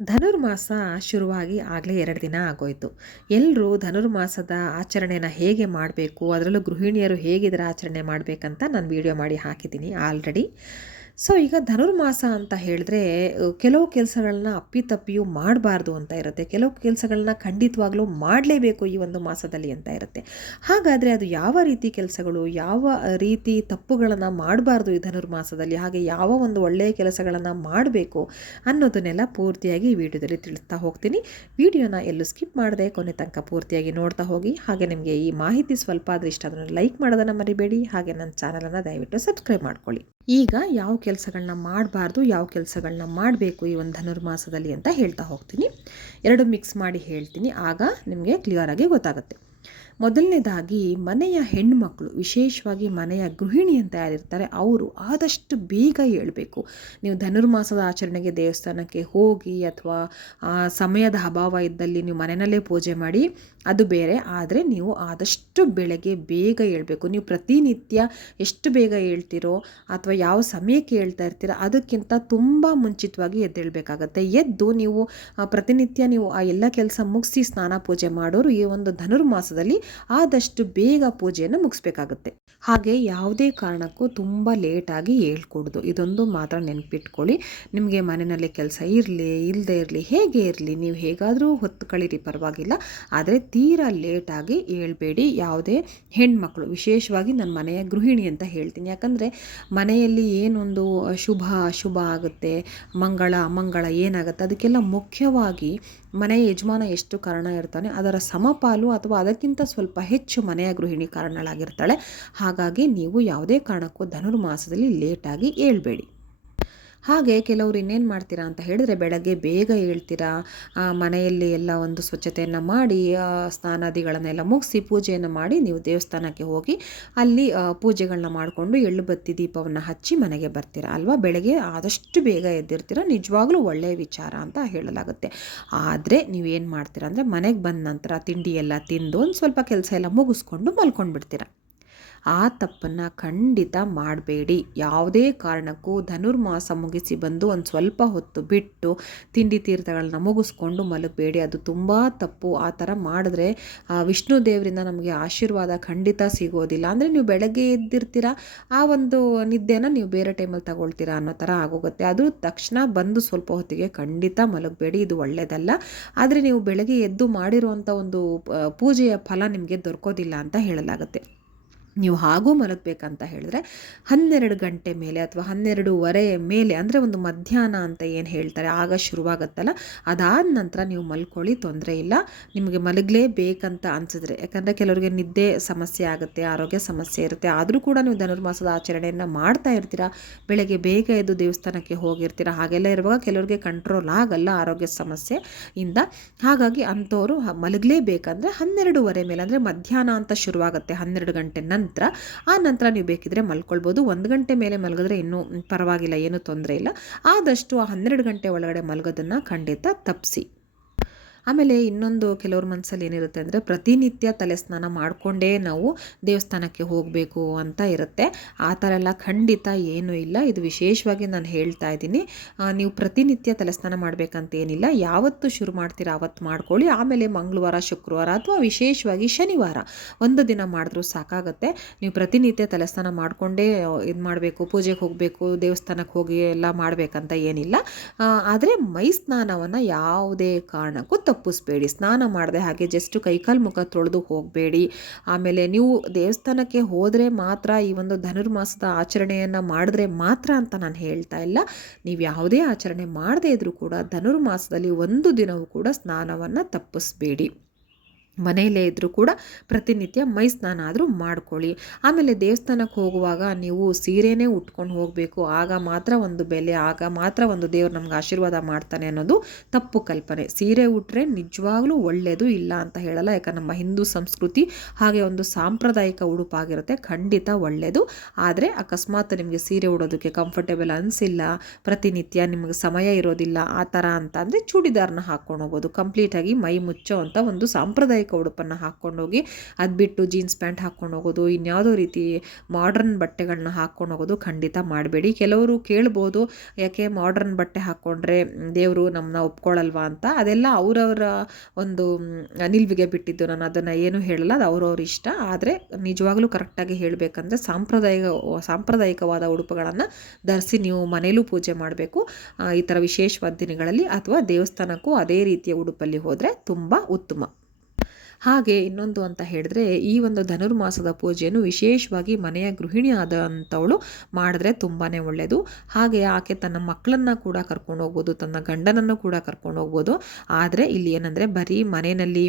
ಧನುರ್ಮಾಸ ಶುರುವಾಗಿ ಆಗಲೇ ಎರಡು ದಿನ ಆಗೋಯಿತು. ಎಲ್ಲರೂ ಧನುರ್ಮಾಸದ ಆಚರಣೆನ ಹೇಗೆ ಮಾಡಬೇಕು, ಅದರಲ್ಲೂ ಗೃಹಿಣಿಯರು ಹೇಗೆ ಇದರ ಆಚರಣೆ ಮಾಡಬೇಕಂತ ನಾನು ವಿಡಿಯೋ ಮಾಡಿ ಹಾಕಿದ್ದೀನಿ ಆಲ್ರೆಡಿ ಸೊ, ಈಗ ಧನುರ್ಮಾಸ ಅಂತ ಹೇಳಿದ್ರೆ ಕೆಲವು ಕೆಲಸಗಳನ್ನ ಅಪ್ಪಿತಪ್ಪಿಯೂ ಮಾಡಬಾರ್ದು ಅಂತ ಇರುತ್ತೆ. ಕೆಲವು ಕೆಲಸಗಳನ್ನ ಖಂಡಿತವಾಗ್ಲೂ ಮಾಡಲೇಬೇಕು ಈ ಒಂದು ಮಾಸದಲ್ಲಿ ಅಂತ ಇರುತ್ತೆ. ಹಾಗಾದರೆ ಅದು ಯಾವ ರೀತಿ ಕೆಲಸಗಳು, ಯಾವ ರೀತಿ ತಪ್ಪುಗಳನ್ನು ಮಾಡಬಾರ್ದು ಈ ಧನುರ್ಮಾಸದಲ್ಲಿ? ಹಾಗೆ ಯಾವ ಒಂದು ಒಳ್ಳೆಯ ಕೆಲಸಗಳನ್ನು ಮಾಡಬೇಕು ಅನ್ನೋದನ್ನೆಲ್ಲ ಪೂರ್ತಿಯಾಗಿ ಈ ವಿಡಿಯೋದಲ್ಲಿ ತಿಳಿಸ್ತಾ ಹೋಗ್ತೀನಿ. ವಿಡಿಯೋನ ಎಲ್ಲೂ ಸ್ಕಿಪ್ ಮಾಡದೆ ಕೊನೆ ತನಕ ಪೂರ್ತಿಯಾಗಿ ನೋಡ್ತಾ ಹೋಗಿ, ಹಾಗೆ ನಿಮಗೆ ಈ ಮಾಹಿತಿ ಸ್ವಲ್ಪ ಆದರೆ ಇಷ್ಟ ಅದನ್ನು ಲೈಕ್ ಮಾಡೋದನ್ನು ಮರಿಬೇಡಿ. ಹಾಗೆ ನನ್ನ ಚಾನಲನ್ನು ದಯವಿಟ್ಟು ಸಬ್ಸ್ಕ್ರೈಬ್ ಮಾಡ್ಕೊಳ್ಳಿ. ಈಗ ಯಾವ ಕೆಲಸಗಳನ್ನ ಮಾಡಬಾರ್ದು, ಯಾವ ಕೆಲಸಗಳನ್ನ ಮಾಡಬೇಕು ಈ ಒಂದು ಧನುರ್ಮಾಸದಲ್ಲಿ ಅಂತ ಹೇಳ್ತಾ ಹೋಗ್ತೀನಿ. ಎರಡು ಮಿಕ್ಸ್ ಮಾಡಿ ಹೇಳ್ತೀನಿ, ಆಗ ನಿಮಗೆ ಕ್ಲಿಯರಾಗಿ ಗೊತ್ತಾಗುತ್ತೆ. ಮೊದಲನೇದಾಗಿ ಮನೆಯ ಹೆಣ್ಮಕ್ಳು, ವಿಶೇಷವಾಗಿ ಮನೆಯ ಗೃಹಿಣಿ ಅಂತ ಯಾರಿರ್ತಾರೆ, ಅವರು ಆದಷ್ಟು ಬೇಗ ಹೇಳಬೇಕು ನೀವು ಧನುರ್ಮಾಸದ ಆಚರಣೆಗೆ ದೇವಸ್ಥಾನಕ್ಕೆ ಹೋಗಿ ಅಥವಾ ಸಮಯದ ಅಭಾವ ಇದ್ದಲ್ಲಿ ನೀವು ಮನೆಯಲ್ಲೇ ಪೂಜೆ ಮಾಡಿ, ಅದು ಬೇರೆ. ಆದರೆ ನೀವು ಆದಷ್ಟು ಬೆಳಗ್ಗೆ ಬೇಗ ಹೇಳಬೇಕು ನೀವು ಪ್ರತಿನಿತ್ಯ ಎಷ್ಟು ಬೇಗ ಹೇಳ್ತೀರೋ ಅಥವಾ ಯಾವ ಸಮಯಕ್ಕೆ ಹೇಳ್ತಾ ಇರ್ತೀರೋ ಅದಕ್ಕಿಂತ ತುಂಬ ಮುಂಚಿತವಾಗಿ ಎದ್ದೇಳಬೇಕಾಗತ್ತೆ. ಎದ್ದು ನೀವು ಪ್ರತಿನಿತ್ಯ ನೀವು ಆ ಎಲ್ಲ ಕೆಲಸ ಮುಗಿಸಿ ಸ್ನಾನ ಪೂಜೆ ಮಾಡೋರು ಈ ಒಂದು ಧನುರ್ಮಾಸದಲ್ಲಿ ಆದಷ್ಟು ಬೇಗ ಪೂಜೆಯನ್ನು ಮುಗಿಸ್ಬೇಕಾಗುತ್ತೆ. ಹಾಗೆ ಯಾವುದೇ ಕಾರಣಕ್ಕೂ ತುಂಬ ಲೇಟಾಗಿ ಹೇಳ್ಕೊಡೋದು. ಇದೊಂದು ಮಾತ್ರ ನೆನಪಿಟ್ಕೊಳ್ಳಿ. ನಿಮಗೆ ಮನೆಯಲ್ಲಿ ಕೆಲಸ ಇರಲಿ ಇಲ್ಲದೆ ಇರಲಿ, ಹೇಗೆ ಇರಲಿ, ನೀವು ಹೇಗಾದರೂ ಹೊತ್ತು ಕಳೀರಿ, ಪರವಾಗಿಲ್ಲ. ಆದರೆ ತೀರಾ ಲೇಟಾಗಿ ಹೇಳ್ಬೇಡಿ. ಯಾವುದೇ ಹೆಣ್ಮಕ್ಳು, ವಿಶೇಷವಾಗಿ ನನ್ನ ಮನೆಯ ಗೃಹಿಣಿ ಅಂತ ಹೇಳ್ತೀನಿ. ಯಾಕಂದರೆ ಮನೆಯಲ್ಲಿ ಏನೊಂದು ಶುಭ, ಅಶುಭ ಆಗುತ್ತೆ, ಮಂಗಳ, ಅಮಂಗಳ ಏನಾಗುತ್ತೆ, ಅದಕ್ಕೆಲ್ಲ ಮುಖ್ಯವಾಗಿ ಮನೆಯ ಯಜಮಾನ ಎಷ್ಟು ಕಾರಣ ಇರ್ತಾನೆ, ಅದರ ಸಮಪಾಲು ಅಥವಾ ಅದಕ್ಕಿಂತ ಸ್ವಲ್ಪ ಹೆಚ್ಚು ಮನೆಯ ಗೃಹಿಣಿ ಕಾರಣಳಾಗಿರ್ತಾಳೆ. ಹಾಗಾಗಿ ನೀವು ಯಾವುದೇ ಕಾರಣಕ್ಕೂ ಧನುರ್ಮಾಸದಲ್ಲಿ ಲೇಟಾಗಿ ಹೇಳ್ಬೇಡಿ ಹಾಗೆ ಕೆಲವರು ಇನ್ನೇನು ಮಾಡ್ತೀರಾ ಅಂತ ಹೇಳಿದ್ರೆ ಬೆಳಗ್ಗೆ ಬೇಗ ಹೇಳ್ತೀರಾ ಮನೆಯಲ್ಲಿ ಎಲ್ಲ ಒಂದು ಸ್ವಚ್ಛತೆಯನ್ನು ಮಾಡಿ ಸ್ನಾನಾದಿಗಳನ್ನೆಲ್ಲ ಮುಗಿಸಿ ಪೂಜೆಯನ್ನು ಮಾಡಿ ನೀವು ದೇವಸ್ಥಾನಕ್ಕೆ ಹೋಗಿ ಅಲ್ಲಿ ಪೂಜೆಗಳನ್ನ ಮಾಡಿಕೊಂಡು ಎಳ್ಳು ಬತ್ತಿ ದೀಪವನ್ನು ಹಚ್ಚಿ ಮನೆಗೆ ಬರ್ತೀರಾ ಅಲ್ವಾ? ಬೆಳಗ್ಗೆ ಆದಷ್ಟು ಬೇಗ ಎದ್ದಿರ್ತೀರ? ನಿಜವಾಗ್ಲೂ ಒಳ್ಳೆಯ ವಿಚಾರ ಅಂತ ಹೇಳಲಾಗುತ್ತೆ. ಆದರೆ ನೀವೇನು ಮಾಡ್ತೀರಾ ಅಂದರೆ ಮನೆಗೆ ಬಂದ ನಂತರ ತಿಂಡಿ ಎಲ್ಲ ತಿಂದು ಒಂದು ಸ್ವಲ್ಪ ಕೆಲಸ ಎಲ್ಲ ಮುಗಿಸ್ಕೊಂಡು ಮಲ್ಕೊಂಡು ಆ ತಪ್ಪನ್ನು ಖಂಡಿತ ಮಾಡಬೇಡಿ. ಯಾವುದೇ ಕಾರಣಕ್ಕೂ ಧನುರ್ಮಾಸ ಮುಗಿಸಿ ಬಂದು ಒಂದು ಸ್ವಲ್ಪ ಹೊತ್ತು ಬಿಟ್ಟು ತಿಂಡಿ ತೀರ್ಥಗಳನ್ನ ಮುಗಿಸ್ಕೊಂಡು ಮಲಗಬೇಡಿ. ಅದು ತುಂಬ ತಪ್ಪು. ಆ ಥರ ಮಾಡಿದ್ರೆ ವಿಷ್ಣು ದೇವರಿಂದ ನಮಗೆ ಆಶೀರ್ವಾದ ಖಂಡಿತ ಸಿಗೋದಿಲ್ಲ. ಅಂದರೆ ನೀವು ಬೆಳಗ್ಗೆ ಎದ್ದಿರ್ತೀರ? ಆ ಒಂದು ನಿದ್ದೆನ ನೀವು ಬೇರೆ ಟೈಮಲ್ಲಿ ತಗೊಳ್ತೀರಾ ಅನ್ನೋ ಥರ ಆಗೋಗುತ್ತೆ. ಅದು ತಕ್ಷಣ ಬಂದು ಸ್ವಲ್ಪ ಹೊತ್ತಿಗೆ ಖಂಡಿತ ಮಲಗಬೇಡಿ. ಇದು ಒಳ್ಳೆಯದಲ್ಲ ಆದರೆ ನೀವು ಬೆಳಗ್ಗೆ ಎದ್ದು ಮಾಡಿರುವಂಥ ಒಂದು ಪೂಜೆಯ ಫಲ ನಿಮಗೆ ದೊರಕೋದಿಲ್ಲ ಅಂತ ಹೇಳಲಾಗುತ್ತೆ. ನೀವು ಹಾಗೂ ಮಲಗಬೇಕಂತ ಹೇಳಿದ್ರೆ ಹನ್ನೆರಡು ಗಂಟೆ ಮೇಲೆ ಅಥವಾ ಹನ್ನೆರಡೂವರೆ ಮೇಲೆ, ಅಂದರೆ ಒಂದು ಮಧ್ಯಾಹ್ನ ಅಂತ ಏನು ಹೇಳ್ತಾರೆ, ಆಗ ಶುರುವಾಗುತ್ತಲ್ಲ, ಅದಾದ ನಂತರ ನೀವು ಮಲ್ಕೊಳ್ಳಿ, ತೊಂದರೆ ಇಲ್ಲ. ನಿಮಗೆ ಮಲಗಲೇಬೇಕಂತ ಅನಿಸಿದ್ರೆ, ಯಾಕಂದರೆ ಕೆಲವರಿಗೆ ನಿದ್ದೆ ಸಮಸ್ಯೆ ಆಗುತ್ತೆ, ಆರೋಗ್ಯ ಸಮಸ್ಯೆ ಇರುತ್ತೆ, ಆದರೂ ಕೂಡ ನೀವು ಧನುರ್ಮಾಸದ ಆಚರಣೆಯನ್ನು ಮಾಡ್ತಾ ಇರ್ತೀರಾ, ಬೆಳಗ್ಗೆ ಬೇಗ ಎದ್ದು ದೇವಸ್ಥಾನಕ್ಕೆ ಹೋಗಿರ್ತೀರ, ಹಾಗೆಲ್ಲ ಇರುವಾಗ ಕೆಲವರಿಗೆ ಕಂಟ್ರೋಲ್ ಆಗಲ್ಲ ಆರೋಗ್ಯ ಸಮಸ್ಯೆ ಇಂದ. ಹಾಗಾಗಿ ಅಂಥವರು ಮಲಗಲೇಬೇಕಂದ್ರೆ ಹನ್ನೆರಡೂವರೆ ಮೇಲೆ, ಅಂದರೆ ಮಧ್ಯಾಹ್ನ ಅಂತ ಶುರುವಾಗುತ್ತೆ, ಹನ್ನೆರಡು ಗಂಟೆ ನಂತರ. ನಂತರ, ಆ ನಂತರ ನೀವು ಬೇಕಿದ್ರೆ ಮಲ್ಕೊಳ್ಬೋದು. ಒಂದು ಗಂಟೆ ಮೇಲೆ ಮಲಗಿದ್ರೆ ಇನ್ನೂ ಪರವಾಗಿಲ್ಲ, ಏನೂ ತೊಂದರೆ ಇಲ್ಲ. ಆದಷ್ಟು ಆ ಹನ್ನೆರಡು ಗಂಟೆ ಒಳಗಡೆ ಮಲಗೋದನ್ನು ಖಂಡಿತ ತಪ್ಪಿಸಿ ಆಮೇಲೆ ಇನ್ನೊಂದು ಕೆಲವ್ರ ಮನಸ್ಸಲ್ಲಿ ಏನಿರುತ್ತೆ ಅಂದರೆ ಪ್ರತಿನಿತ್ಯ ತಲೆ ಸ್ನಾನ ಮಾಡಿಕೊಂಡೇ ನಾವು ದೇವಸ್ಥಾನಕ್ಕೆ ಹೋಗಬೇಕು ಅಂತ ಇರುತ್ತೆ. ಆ ಥರ ಎಲ್ಲ ಖಂಡಿತ ಏನೂ ಇಲ್ಲ. ಇದು ವಿಶೇಷವಾಗಿ ನಾನು ಹೇಳ್ತಾ ಇದ್ದೀನಿ. ನೀವು ಪ್ರತಿನಿತ್ಯ ತಲೆ ಸ್ನಾನ ಮಾಡಬೇಕಂತ ಏನಿಲ್ಲ. ಯಾವತ್ತು ಶುರು ಮಾಡ್ತೀರಾ ಆವತ್ತು ಮಾಡ್ಕೊಳ್ಳಿ. ಆಮೇಲೆ ಮಂಗಳವಾರ, ಶುಕ್ರವಾರ ಅಥವಾ ವಿಶೇಷವಾಗಿ ಶನಿವಾರ. ಒಂದು ದಿನ ಮಾಡಿದ್ರೂ ಸಾಕಾಗುತ್ತೆ. ನೀವು ಪ್ರತಿನಿತ್ಯ ತಲೆ ಸ್ನಾನ ಮಾಡಿಕೊಂಡೇ ಇದು ಮಾಡಬೇಕು, ಪೂಜೆಗೆ ಹೋಗಬೇಕು, ದೇವಸ್ಥಾನಕ್ಕೆ ಹೋಗಿ ಎಲ್ಲ ಮಾಡಬೇಕಂತ ಏನಿಲ್ಲ. ಆದರೆ ಮೈ ಸ್ನಾನವನ್ನು ಯಾವುದೇ ಕಾರಣಕ್ಕೂ ತಪ್ಪಿಸ್ಬೇಡಿ. ಸ್ನಾನ ಮಾಡದೆ ಹಾಗೆ ಜಸ್ಟ್ ಕೈಕಾಲು ಮುಖ ತೊಳೆದು ಹೋಗಬೇಡಿ. ಆಮೇಲೆ ನೀವು ದೇವಸ್ಥಾನಕ್ಕೆ ಹೋದರೆ ಮಾತ್ರ ಈ ಒಂದು ಧನುರ್ಮಾಸದ ಆಚರಣೆಯನ್ನು ಮಾಡಿದ್ರೆ ಮಾತ್ರ ಅಂತ ನಾನು ಹೇಳ್ತಾ ಇಲ್ಲ. ನೀವು ಯಾವುದೇ ಆಚರಣೆ ಮಾಡದೇ ಇದ್ದರೂ ಕೂಡ ಧನುರ್ಮಾಸದಲ್ಲಿ ಒಂದು ದಿನವೂ ಕೂಡ ಸ್ನಾನವನ್ನು ತಪ್ಪಿಸ್ಬೇಡಿ. ಮನೆಯಲ್ಲೇ ಇದ್ದರೂ ಕೂಡ ಪ್ರತಿನಿತ್ಯ ಮೈ ಸ್ನಾನ ಆದರೂ ಮಾಡ್ಕೊಳ್ಳಿ. ಆಮೇಲೆ ದೇವಸ್ಥಾನಕ್ಕೆ ಹೋಗುವಾಗ ನೀವು ಸೀರೆನೇ ಉಟ್ಕೊಂಡು ಹೋಗಬೇಕು. ಆಗ ಮಾತ್ರ ಒಂದು ಬೆಲೆ, ಆಗ ಮಾತ್ರ ಒಂದು ದೇವ್ರು ನಮ್ಗೆ ಆಶೀರ್ವಾದ ಮಾಡ್ತಾನೆ ಅನ್ನೋದು ತಪ್ಪು ಕಲ್ಪನೆ. ಸೀರೆ ಉಟ್ಟರೆ ನಿಜವಾಗ್ಲೂ ಒಳ್ಳೆಯದು ಇಲ್ಲ ಅಂತ ಹೇಳಲ್ಲ. ಯಾಕಂದ್ರೆ ನಮ್ಮ ಹಿಂದೂ ಸಂಸ್ಕೃತಿ ಹಾಗೆ ಒಂದು ಸಾಂಪ್ರದಾಯಿಕ ಉಡುಪಾಗಿರುತ್ತೆ. ಖಂಡಿತ ಒಳ್ಳೆಯದು ಆದರೆ ಅಕಸ್ಮಾತ್ ನಿಮಗೆ ಸೀರೆ ಉಡೋದಕ್ಕೆ ಕಂಫರ್ಟೇಬಲ್ ಅನಿಸಿಲ್ಲ, ಪ್ರತಿನಿತ್ಯ ನಿಮಗೆ ಸಮಯ ಇರೋದಿಲ್ಲ, ಆ ಥರ ಅಂತ ಅಂದರೆ ಚೂಡಿದಾರನ ಹಾಕ್ಕೊಂಡು ಹೋಗೋದು. ಕಂಪ್ಲೀಟಾಗಿ ಮೈ ಮುಚ್ಚೋ ಅಂತ ಒಂದು ಸಾಂಪ್ರದಾಯಿಕ ಸಾಂಪ್ರದಾಯಿಕ ಉಡುಪನ್ನು ಹಾಕ್ಕೊಂಡು ಹೋಗಿ ಅದು ಬಿಟ್ಟು ಜೀನ್ಸ್ ಪ್ಯಾಂಟ್ ಹಾಕ್ಕೊಂಡು ಹೋಗೋದು ಇನ್ಯಾವುದೋ ರೀತಿ ಮಾಡ್ರನ್ ಬಟ್ಟೆಗಳನ್ನ ಹಾಕ್ಕೊಂಡು ಹೋಗೋದು ಖಂಡಿತ ಮಾಡಬೇಡಿ. ಕೆಲವರು ಕೇಳ್ಬೋದು, ಯಾಕೆ ಮಾಡ್ರನ್ ಬಟ್ಟೆ ಹಾಕ್ಕೊಂಡ್ರೆ ದೇವರು ನಮ್ಮನ್ನ ಒಪ್ಕೊಳ್ಳಲ್ವಾ ಅಂತ. ಅದೆಲ್ಲ ಅವರವರ ಒಂದು ನಿಲ್ವಿಗೆ ಬಿಟ್ಟಿದ್ದು. ನಾನು ಅದನ್ನು ಏನು ಹೇಳಲ್ಲ, ಅದು ಅವ್ರವ್ರ ಇಷ್ಟ. ಆದರೆ ನಿಜವಾಗ್ಲೂ ಕರೆಕ್ಟಾಗಿ ಹೇಳಬೇಕಂದ್ರೆ ಸಾಂಪ್ರದಾಯಿಕ, ಸಾಂಪ್ರದಾಯಿಕವಾದ ಉಡುಪುಗಳನ್ನು ಧರಿಸಿ ನೀವು ಮನೇಲೂ ಪೂಜೆ ಮಾಡಬೇಕು. ಈ ಥರ ವಿಶೇಷವಾದ ದಿನಗಳಲ್ಲಿ ಅಥವಾ ದೇವಸ್ಥಾನಕ್ಕೂ ಅದೇ ರೀತಿಯ ಉಡುಪಲ್ಲಿ ಹೋದರೆ ತುಂಬ ಉತ್ತಮ. ಹಾಗೆ ಇನ್ನೊಂದು ಅಂತ ಹೇಳಿದ್ರೆ, ಈ ಒಂದು ಧನುರ್ಮಾಸದ ಪೂಜೆಯನ್ನು ವಿಶೇಷವಾಗಿ ಮನೆಯ ಗೃಹಿಣಿ ಆದಂಥವಳು ಮಾಡಿದ್ರೆ ತುಂಬಾ ಒಳ್ಳೆಯದು ಹಾಗೆ ಆಕೆ ತನ್ನ ಮಕ್ಕಳನ್ನು ಕೂಡ ಕರ್ಕೊಂಡು ಹೋಗ್ಬೋದು, ತನ್ನ ಗಂಡನನ್ನು ಕೂಡ ಕರ್ಕೊಂಡು ಹೋಗ್ಬೋದು. ಆದರೆ ಇಲ್ಲಿ ಏನಂದರೆ, ಬರೀ ಮನೆಯಲ್ಲಿ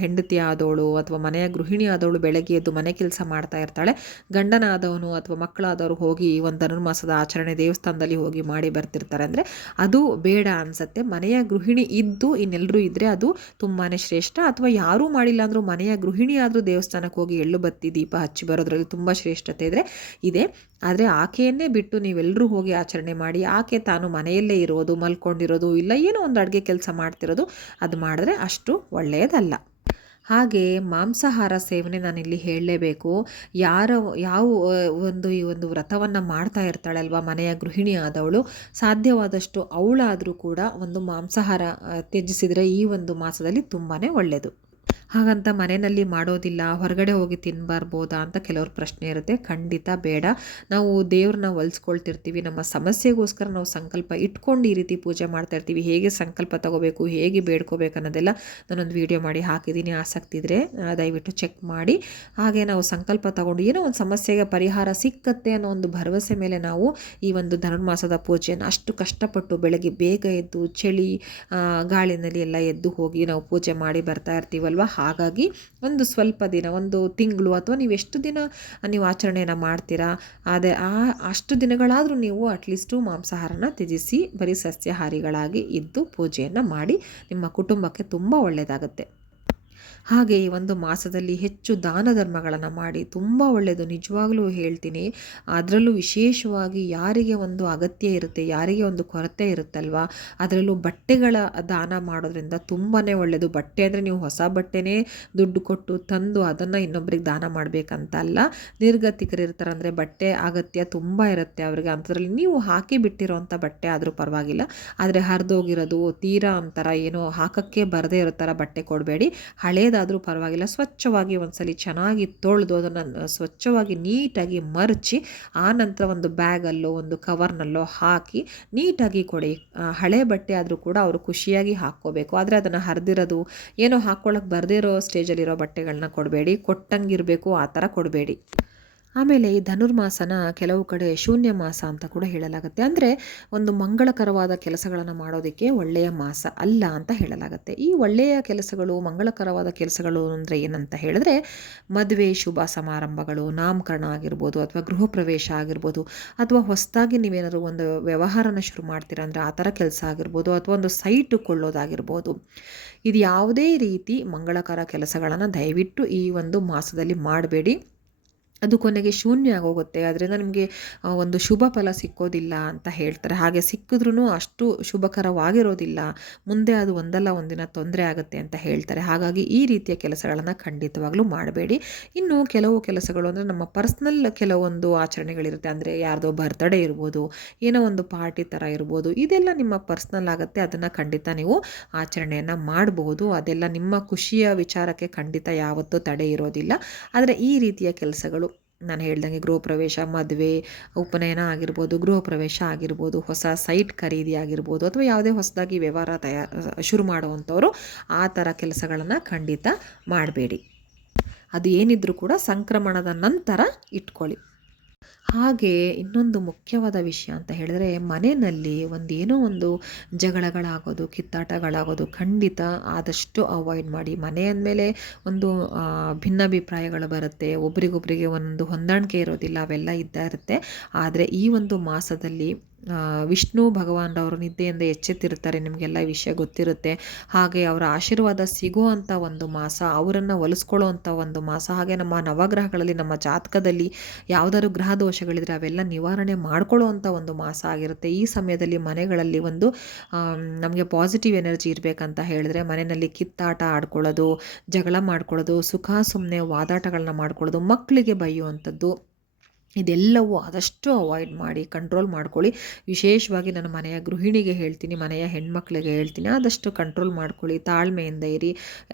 ಹೆಂಡತಿ ಆದವಳು ಅಥವಾ ಮನೆಯ ಗೃಹಿಣಿ ಆದವಳು ಬೆಳಗ್ಗೆ ಎದ್ದು ಮನೆ ಕೆಲಸ ಮಾಡ್ತಾ ಇರ್ತಾಳೆ. ಗಂಡನಾದವನು ಅಥವಾ ಮಕ್ಕಳಾದವರು ಹೋಗಿ ಒಂದು ಧನುರ್ಮಾಸದ ಆಚರಣೆ ದೇವಸ್ಥಾನದಲ್ಲಿ ಹೋಗಿ ಮಾಡಿ ಬರ್ತಿರ್ತಾರೆ ಅಂದರೆ ಅದು ಬೇಡ ಅನಿಸುತ್ತೆ. ಮನೆಯ ಗೃಹಿಣಿ ಇದ್ದು ಇನ್ನೆಲ್ಲರೂ ಇದ್ದರೆ ಅದು ತುಂಬಾ ಶ್ರೇಷ್ಠ. ಅಥವಾ ಯಾರೂ ಮಾಡಿಲ್ಲ ಅಂದರೂ ಮನೆಯ ಗೃಹಿಣಿ ಆದರೂ ದೇವಸ್ಥಾನಕ್ಕೆ ಹೋಗಿ ಎಳ್ಳು ಬತ್ತಿ ದೀಪ ಹಚ್ಚಿ ಬರೋದ್ರಲ್ಲಿ ತುಂಬ ಶ್ರೇಷ್ಠತೆ ಇದ್ದರೆ ಇದೆ. ಆದರೆ ಆಕೆಯನ್ನೇ ಬಿಟ್ಟು ನೀವೆಲ್ಲರೂ ಹೋಗಿ ಆಚರಣೆ ಮಾಡಿ, ಆಕೆ ತಾನು ಮನೆಯಲ್ಲೇ ಇರೋದು, ಮಲ್ಕೊಂಡಿರೋದು ಇಲ್ಲ ಏನೋ ಒಂದು ಅಡುಗೆ ಕೆಲಸ ಮಾಡ್ತಿರೋದು, ಅದು ಮಾಡಿದ್ರೆ ಅಷ್ಟು ಒಳ್ಳೆಯದಲ್ಲ. ಹಾಗೆ ಮಾಂಸಾಹಾರ ಸೇವನೆ ನಾನಿಲ್ಲಿ ಹೇಳಲೇಬೇಕು. ಯಾರ, ಯಾವ, ಒಂದು, ಈ ಒಂದು ವ್ರತವನ್ನು ಮಾಡ್ತಾ ಇರ್ತಾಳಲ್ವಾ ಮನೆಯ ಗೃಹಿಣಿ ಆದವಳು, ಸಾಧ್ಯವಾದಷ್ಟು ಅವಳಾದರೂ ಕೂಡ ಒಂದು ಮಾಂಸಾಹಾರ ತ್ಯಜಿಸಿದರೆ ಈ ಒಂದು ಮಾಸದಲ್ಲಿ ತುಂಬಾ ಒಳ್ಳೆಯದು ಹಾಗಂತ ಮನೆಯಲ್ಲಿ ಮಾಡೋದಿಲ್ಲ, ಹೊರಗಡೆ ಹೋಗಿ ತಿನ್ನಬಾರ್ಬೋದಾ ಅಂತ ಕೆಲವ್ರ ಪ್ರಶ್ನೆ ಇರುತ್ತೆ. ಖಂಡಿತ ಬೇಡ. ನಾವು ದೇವ್ರನ್ನ ಒಲಿಸ್ಕೊಳ್ತಿರ್ತೀವಿ ನಮ್ಮ ಸಮಸ್ಯೆಗೋಸ್ಕರ ನಾವು ಸಂಕಲ್ಪ ಇಟ್ಕೊಂಡು ಈ ರೀತಿ ಪೂಜೆ ಮಾಡ್ತಾ ಇರ್ತೀವಿ. ಹೇಗೆ ಸಂಕಲ್ಪ ತಗೋಬೇಕು, ಹೇಗೆ ಬೇಡ್ಕೋಬೇಕು ಅನ್ನೋದೆಲ್ಲ ನಾನೊಂದು ವಿಡಿಯೋ ಮಾಡಿ ಹಾಕಿದ್ದೀನಿ. ಆಸಕ್ತಿ ಇದ್ದರೆ ದಯವಿಟ್ಟು ಚೆಕ್ ಮಾಡಿ. ಹಾಗೆ ನಾವು ಸಂಕಲ್ಪ ತಗೊಂಡು ಏನೋ ಒಂದು ಸಮಸ್ಯೆಗೆ ಪರಿಹಾರ ಸಿಕ್ಕತ್ತೆ ಅನ್ನೋ ಒಂದು ಭರವಸೆ ಮೇಲೆ ನಾವು ಈ ಒಂದು ಧನುರ್ಮಾಸದ ಪೂಜೆಯನ್ನು ಅಷ್ಟು ಕಷ್ಟಪಟ್ಟು ಬೆಳಗ್ಗೆ ಬೇಗ ಎದ್ದು, ಚಳಿ ಗಾಳಿನಲ್ಲಿ ಎಲ್ಲ ಎದ್ದು ಹೋಗಿ ನಾವು ಪೂಜೆ ಮಾಡಿ ಬರ್ತಾ ಇರ್ತೀವಲ್ವ? ಹಾಗಾಗಿ ಒಂದು ಸ್ವಲ್ಪ ದಿನ, ಒಂದು ತಿಂಗಳು ಅಥವಾ ನೀವು ಎಷ್ಟು ದಿನ ನೀವು ಆಚರಣೆಯನ್ನು ಮಾಡ್ತೀರಾ, ಅದೇ ಆ ಅಷ್ಟು ದಿನಗಳಾದರೂ ನೀವು ಅಟ್ಲೀಸ್ಟು ಮಾಂಸಾಹಾರನ ತ್ಯಜಿಸಿ, ಬರೀ ಸಸ್ಯಾಹಾರಿಗಳಾಗಿ ಇದ್ದು ಪೂಜೆಯನ್ನು ಮಾಡಿ ನಿಮ್ಮ ಕುಟುಂಬಕ್ಕೆ ತುಂಬ ಒಳ್ಳೆಯದಾಗುತ್ತೆ ಹಾಗೆ ಈ ಒಂದು ಮಾಸದಲ್ಲಿ ಹೆಚ್ಚು ದಾನ ಧರ್ಮಗಳನ್ನು ಮಾಡಿ ತುಂಬ ಒಳ್ಳೆಯದು ನಿಜವಾಗ್ಲೂ ಹೇಳ್ತೀನಿ, ಅದರಲ್ಲೂ ವಿಶೇಷವಾಗಿ ಯಾರಿಗೆ ಒಂದು ಅಗತ್ಯ ಇರುತ್ತೆ, ಯಾರಿಗೆ ಒಂದು ಕೊರತೆ ಇರುತ್ತಲ್ವ, ಅದರಲ್ಲೂ ಬಟ್ಟೆಗಳ ದಾನ ಮಾಡೋದ್ರಿಂದ ತುಂಬಾ ಒಳ್ಳೆಯದು ಬಟ್ಟೆ ಅಂದರೆ ನೀವು ಹೊಸ ಬಟ್ಟೆನೇ ದುಡ್ಡು ಕೊಟ್ಟು ತಂದು ಅದನ್ನು ಇನ್ನೊಬ್ರಿಗೆ ದಾನ ಮಾಡಬೇಕಂತ ಅಲ್ಲ ನಿರ್ಗತಿಕರು ಇರ್ತಾರೆ ಅಂದರೆ ಬಟ್ಟೆ ಅಗತ್ಯ ತುಂಬ ಇರುತ್ತೆ ಅವರಿಗೆ. ಅಂಥದ್ರಲ್ಲಿ ನೀವು ಹಾಕಿ ಬಿಟ್ಟಿರೋವಂಥ ಬಟ್ಟೆ ಆದರೂ ಪರವಾಗಿಲ್ಲ, ಆದರೆ ಹರಿದೋಗಿರೋದು, ತೀರಾ ಅಂತಾರ, ಏನೋ ಹಾಕೋಕ್ಕೆ ಬರದೇ ಇರೋ ಥರ ಬಟ್ಟೆ ಕೊಡಬೇಡಿ. ಹಳೇ ಹಳೇದಾದರೂ ಪರವಾಗಿಲ್ಲ. ಸ್ವಚ್ಛವಾಗಿ ಒಂದ್ಸಲಿ ಚೆನ್ನಾಗಿ ತೊಳೆದು ಅದನ್ನು ಸ್ವಚ್ಛವಾಗಿ ನೀಟಾಗಿ ಮರಚಿ, ಆ ನಂತರ ಒಂದು ಬ್ಯಾಗಲ್ಲೋ, ಒಂದು ಕವರ್ನಲ್ಲೋ ಹಾಕಿ ನೀಟಾಗಿ ಕೊಡಿ. ಹಳೆ ಬಟ್ಟೆ ಆದರೂ ಕೂಡ ಅವರು ಖುಷಿಯಾಗಿ ಹಾಕ್ಕೋಬೇಕು. ಆದರೆ ಅದನ್ನು ಹರಿದಿರೋದು, ಏನೋ ಹಾಕ್ಕೊಳ್ಳೋಕೆ ಬರದೇ ಇರೋ ಸ್ಟೇಜಲ್ಲಿರೋ ಬಟ್ಟೆಗಳನ್ನ ಕೊಡಬೇಡಿ. ಕೊಟ್ಟಂಗಿರಬೇಕು, ಆ ಥರ ಕೊಡಬೇಡಿ. ಆಮೇಲೆ ಈ ಧನುರ್ಮಾಸನ ಕೆಲವು ಕಡೆ ಶೂನ್ಯ ಮಾಸ ಅಂತ ಕೂಡ ಹೇಳಲಾಗುತ್ತೆ. ಅಂದರೆ ಒಂದು ಮಂಗಳಕರವಾದ ಕೆಲಸಗಳನ್ನು ಮಾಡೋದಕ್ಕೆ ಒಳ್ಳೆಯ ಮಾಸ ಅಲ್ಲ ಅಂತ ಹೇಳಲಾಗುತ್ತೆ. ಈ ಒಳ್ಳೆಯ ಕೆಲಸಗಳು, ಮಂಗಳಕರವಾದ ಕೆಲಸಗಳು ಅಂದರೆ ಏನಂತ ಹೇಳಿದ್ರೆ ಮದುವೆ, ಶುಭ ಸಮಾರಂಭಗಳು, ನಾಮಕರಣ ಆಗಿರ್ಬೋದು ಅಥವಾ ಗೃಹ ಪ್ರವೇಶ ಆಗಿರ್ಬೋದು ಅಥವಾ ಹೊಸದಾಗಿ ನೀವೇನಾದ್ರು ಒಂದು ವ್ಯವಹಾರನ ಶುರು ಮಾಡ್ತೀರಾ ಅಂದರೆ ಆ ಥರ ಕೆಲಸ ಆಗಿರ್ಬೋದು ಅಥವಾ ಒಂದು ಸೈಟ್ ಕೊಳ್ಳೋದಾಗಿರ್ಬೋದು. ಇದು ಯಾವುದೇ ರೀತಿ ಮಂಗಳಕರ ಕೆಲಸಗಳನ್ನು ದಯವಿಟ್ಟು ಈ ಒಂದು ಮಾಸದಲ್ಲಿ ಮಾಡಬೇಡಿ. ಅದು ಕೊನೆಗೆ ಶೂನ್ಯ ಆಗೋಗುತ್ತೆ ಅದರಿಂದ ನಿಮಗೆ ಒಂದು ಶುಭ ಫಲ ಸಿಕ್ಕೋದಿಲ್ಲ ಅಂತ ಹೇಳ್ತಾರೆ. ಹಾಗೆ ಸಿಕ್ಕಿದ್ರೂ ಅಷ್ಟು ಶುಭಕರವಾಗಿರೋದಿಲ್ಲ. ಮುಂದೆ ಅದು ಒಂದಲ್ಲ ಒಂದಿನ ತೊಂದರೆ ಆಗುತ್ತೆ ಅಂತ ಹೇಳ್ತಾರೆ. ಹಾಗಾಗಿ ಈ ರೀತಿಯ ಕೆಲಸಗಳನ್ನು ಖಂಡಿತವಾಗ್ಲೂ ಮಾಡಬೇಡಿ. ಇನ್ನು ಕೆಲವು ಕೆಲಸಗಳು ಅಂದರೆ ನಮ್ಮ ಪರ್ಸ್ನಲ್ ಕೆಲವೊಂದು ಆಚರಣೆಗಳಿರುತ್ತೆ. ಅಂದರೆ ಯಾರ್ದೋ ಬರ್ತ್ಡೇ ಇರ್ಬೋದು, ಏನೋ ಒಂದು ಪಾರ್ಟಿ ಥರ ಇರ್ಬೋದು, ಇದೆಲ್ಲ ನಿಮ್ಮ ಪರ್ಸ್ನಲ್ ಆಗುತ್ತೆ. ಅದನ್ನು ಖಂಡಿತ ನೀವು ಆಚರಣೆಯನ್ನು ಮಾಡಬಹುದು ಅದೆಲ್ಲ ನಿಮ್ಮ ಖುಷಿಯ ವಿಚಾರಕ್ಕೆ ಖಂಡಿತ ಯಾವತ್ತೂ ತಡೆ ಇರೋದಿಲ್ಲ. ಆದರೆ ಈ ರೀತಿಯ ಕೆಲಸಗಳು ನಾನು ಹೇಳ್ದಂಗೆ ಗೃಹ ಪ್ರವೇಶ, ಮದುವೆ, ಉಪನಯನ ಆಗಿರ್ಬೋದು, ಗೃಹ ಪ್ರವೇಶ ಆಗಿರ್ಬೋದು, ಹೊಸ ಸೈಟ್ ಖರೀದಿ ಆಗಿರ್ಬೋದು ಅಥವಾ ಯಾವುದೇ ಹೊಸದಾಗಿ ವ್ಯವಹಾರ ತಯಾರು, ಶುರು ಮಾಡುವಂಥವರು ಆ ಥರ ಕೆಲಸಗಳನ್ನು ಖಂಡಿತ ಮಾಡಬೇಡಿ. ಅದು ಏನಿದ್ರೂ ಕೂಡ ಸಂಕ್ರಮಣದ ನಂತರ ಇಟ್ಕೊಳ್ಳಿ. ಹಾಗೆ ಇನ್ನೊಂದು ಮುಖ್ಯವಾದ ವಿಷಯ ಅಂತ ಹೇಳಿದ್ರೆ ಮನೆಯಲ್ಲಿ ಒಂದು ಏನೋ ಒಂದು ಜಗಳಗಳಾಗೋದು, ಕಿತ್ತಾಟಗಳಾಗೋದು ಖಂಡಿತ ಆದಷ್ಟು ಅವಾಯ್ಡ್ ಮಾಡಿ. ಮನೆ ಅಂದಮೇಲೆ ಒಂದು ಭಿನ್ನಾಭಿಪ್ರಾಯಗಳು ಬರುತ್ತೆ. ಒಬ್ರಿಗೊಬ್ಬರಿಗೆ ಒಂದು ಹೊಂದಾಣಿಕೆ ಇರೋದಿಲ್ಲ, ಅವೆಲ್ಲ ಇದ್ದಾ ಇರುತ್ತೆ. ಆದರೆ ಈ ಒಂದು ಮಾಸದಲ್ಲಿ ವಿಷ್ಣು ಭಗವಾನ್ರವರು ನಿದ್ದೆಯಿಂದ ಎಚ್ಚೆತ್ತಿರ್ತಾರೆ ನಿಮಗೆಲ್ಲ ವಿಷಯ ಗೊತ್ತಿರುತ್ತೆ. ಹಾಗೆ ಅವರ ಆಶೀರ್ವಾದ ಸಿಗುವಂಥ ಒಂದು ಮಾಸ, ಅವರನ್ನು ಒಲಿಸ್ಕೊಳ್ಳುವಂಥ ಒಂದು ಮಾಸ, ಹಾಗೆ ನಮ್ಮ ನವಗ್ರಹಗಳಲ್ಲಿ, ನಮ್ಮ ಜಾತಕದಲ್ಲಿ ಯಾವುದಾದ್ರು ಗ್ರಹ ದೋಷಗಳಿದ್ರೆ ಅವೆಲ್ಲ ನಿವಾರಣೆ ಮಾಡ್ಕೊಳ್ಳುವಂಥ ಒಂದು ಮಾಸ ಆಗಿರುತ್ತೆ. ಈ ಸಮಯದಲ್ಲಿ ಮನೆಗಳಲ್ಲಿ ಒಂದು ನಮಗೆ ಪಾಸಿಟಿವ್ ಎನರ್ಜಿ ಇರಬೇಕಂತ ಹೇಳಿದ್ರೆ ಮನೆಯಲ್ಲಿ ಕಿತ್ತಾಟ ಆಡ್ಕೊಳ್ಳೋದು, ಜಗಳ ಮಾಡ್ಕೊಳ್ಳೋದು, ಸುಖ ಸುಮ್ಮನೆ ವಾದಾಟಗಳನ್ನ ಮಾಡ್ಕೊಳ್ಳೋದು, ಮಕ್ಕಳಿಗೆ ಬೈಯುವಂಥದ್ದು ಇದೆಲ್ಲವೂ ಆದಷ್ಟು ಅವಾಯ್ಡ್ ಮಾಡಿ ಕಂಟ್ರೋಲ್ ಮಾಡ್ಕೊಳ್ಳಿ. ವಿಶೇಷವಾಗಿ ನನ್ನ ಮನೆಯ ಗೃಹಿಣಿಗೆ ಹೇಳ್ತೀನಿ, ಮನೆಯ ಹೆಣ್ಮಕ್ಳಿಗೆ ಹೇಳ್ತೀನಿ, ಆದಷ್ಟು ಕಂಟ್ರೋಲ್ ಮಾಡ್ಕೊಳ್ಳಿ, ತಾಳ್ಮೆಯಿಂದ ಇರಿ.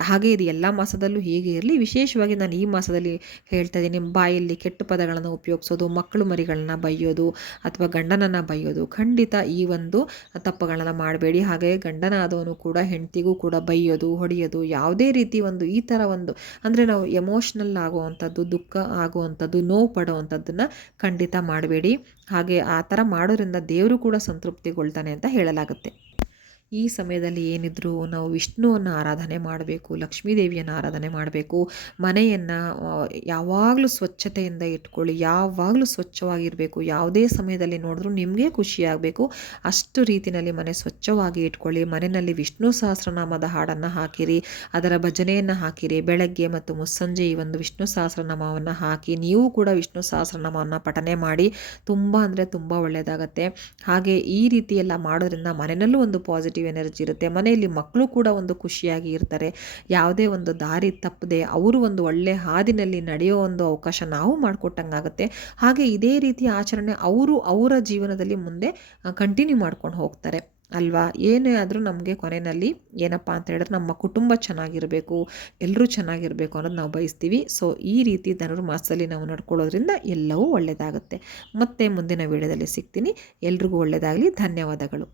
ಹಾಗೆ ಇದು ಎಲ್ಲ ಮಾಸದಲ್ಲೂ ಹೀಗೆ ಇರಲಿ. ವಿಶೇಷವಾಗಿ ನಾನು ಈ ಮಾಸದಲ್ಲಿ ಹೇಳ್ತಾ ಇದ್ದೀನಿ, ಬಾಯಲ್ಲಿ ಕೆಟ್ಟ ಪದಗಳನ್ನು ಉಪಯೋಗಿಸೋದು, ಮಕ್ಕಳು ಮರಿಗಳನ್ನ ಬೈಯೋದು ಅಥವಾ ಗಂಡನನ್ನು ಬೈಯೋದು ಖಂಡಿತ ಈ ಒಂದು ತಪ್ಪುಗಳನ್ನು ಮಾಡಬೇಡಿ. ಹಾಗೆ ಗಂಡನ ಆದವನು ಕೂಡ, ಹೆಂಡತಿಗೂ ಕೂಡ ಬೈಯೋದು ಹೊಡೆಯೋದು, ಯಾವುದೇ ರೀತಿ ಒಂದು ಈ ಥರ ಒಂದು, ಅಂದರೆ ನಾವು ಎಮೋಷ್ನಲ್ ಆಗುವಂಥದ್ದು, ದುಃಖ ಆಗುವಂಥದ್ದು, ನೋವು ಪಡುವಂಥದ್ದನ್ನು ಖಂಡಿತ ಮಾಡಬೇಡಿ. ಹಾಗೆ ಆ ಥರ ಮಾಡೋದ್ರಿಂದ ದೇವರು ಕೂಡ ಸಂತೃಪ್ತಿಗೊಳ್ತಾನೆ ಅಂತ ಹೇಳಲಾಗುತ್ತೆ. ಈ ಸಮಯದಲ್ಲಿ ಏನಿದ್ರು ನಾವು ವಿಷ್ಣುವನ್ನು ಆರಾಧನೆ ಮಾಡಬೇಕು ಲಕ್ಷ್ಮೀ ದೇವಿಯನ್ನು ಆರಾಧನೆ ಮಾಡಬೇಕು, ಮನೆಯನ್ನು ಯಾವಾಗಲೂ ಸ್ವಚ್ಛತೆಯಿಂದ ಇಟ್ಕೊಳ್ಳಿ, ಯಾವಾಗಲೂ ಸ್ವಚ್ಛವಾಗಿರಬೇಕು, ಯಾವುದೇ ಸಮಯದಲ್ಲಿ ನೋಡಿದ್ರೂ ನಿಮಗೆ ಖುಷಿಯಾಗಬೇಕು. ಅಷ್ಟು ರೀತಿಯಲ್ಲಿ ಮನೆ ಸ್ವಚ್ಛವಾಗಿ ಇಟ್ಕೊಳ್ಳಿ, ಮನೆಯಲ್ಲಿ ವಿಷ್ಣು ಸಹಸ್ರನಾಮದ ಹಾಡನ್ನು ಹಾಕಿರಿ, ಅದರ ಭಜನೆಯನ್ನು ಹಾಕಿರಿ, ಬೆಳಗ್ಗೆ ಮತ್ತು ಮುಸ್ಸಂಜೆ ಈ ಒಂದು ವಿಷ್ಣು ಸಹಸ್ರನಾಮವನ್ನು ಹಾಕಿ, ನೀವು ಕೂಡ ವಿಷ್ಣು ಸಹಸ್ರನಾಮವನ್ನು ಪಠನೆ ಮಾಡಿ, ತುಂಬ ಅಂದರೆ ತುಂಬ ಒಳ್ಳೆಯದಾಗತ್ತೆ ಹಾಗೆ ಈ ರೀತಿ ಎಲ್ಲ ಮಾಡೋದ್ರಿಂದ ಮನೆಯಲ್ಲೂ ಒಂದು ಪಾಸಿಟಿವ್ ಪಾಸಿಟಿವ್ ಎನರ್ಜಿ ಇರುತ್ತೆ. ಮನೆಯಲ್ಲಿ ಮಕ್ಕಳು ಕೂಡ ಒಂದು ಖುಷಿಯಾಗಿ ಇರ್ತಾರೆ. ಯಾವುದೇ ಒಂದು ದಾರಿ ತಪ್ಪದೆ ಅವರು ಒಂದು ಒಳ್ಳೆ ಹಾದಿನಲ್ಲಿ ನಡೆಯೋ ಒಂದು ಅವಕಾಶ ನಾವು ಮಾಡಿಕೊಟ್ಟಂಗಾಗುತ್ತೆ ಹಾಗೆ ಇದೇ ರೀತಿ ಆಚರಣೆ ಅವರು ಅವರ ಜೀವನದಲ್ಲಿ ಮುಂದೆ ಕಂಟಿನ್ಯೂ ಮಾಡ್ಕೊಂಡು ಹೋಗ್ತಾರೆ. ಅಲ್ವಾ? ಏನೇ ಆದರೂ ನಮಗೆ ಕೊನೆಯಲ್ಲಿ ಏನಪ್ಪ ಅಂತ ಹೇಳಿದ್ರೆ ನಮ್ಮ ಕುಟುಂಬ ಚೆನ್ನಾಗಿರಬೇಕು ಎಲ್ಲರೂ ಚೆನ್ನಾಗಿರಬೇಕು ಅನ್ನೋದು ನಾವು ಬಯಸ್ತೀವಿ. ಸೊ ಈ ರೀತಿ ಧನುರ್ಮಾಸದಲ್ಲಿ ನಾವು ನಡ್ಕೊಳ್ಳೋದ್ರಿಂದ ಎಲ್ಲವೂ ಒಳ್ಳೆಯದಾಗುತ್ತೆ ಮತ್ತೆ ಮುಂದಿನ ವೀಡಿಯೋದಲ್ಲಿ ಸಿಗ್ತೀನಿ. ಎಲ್ರಿಗೂ ಒಳ್ಳೆಯದಾಗಲಿ ಧನ್ಯವಾದಗಳು.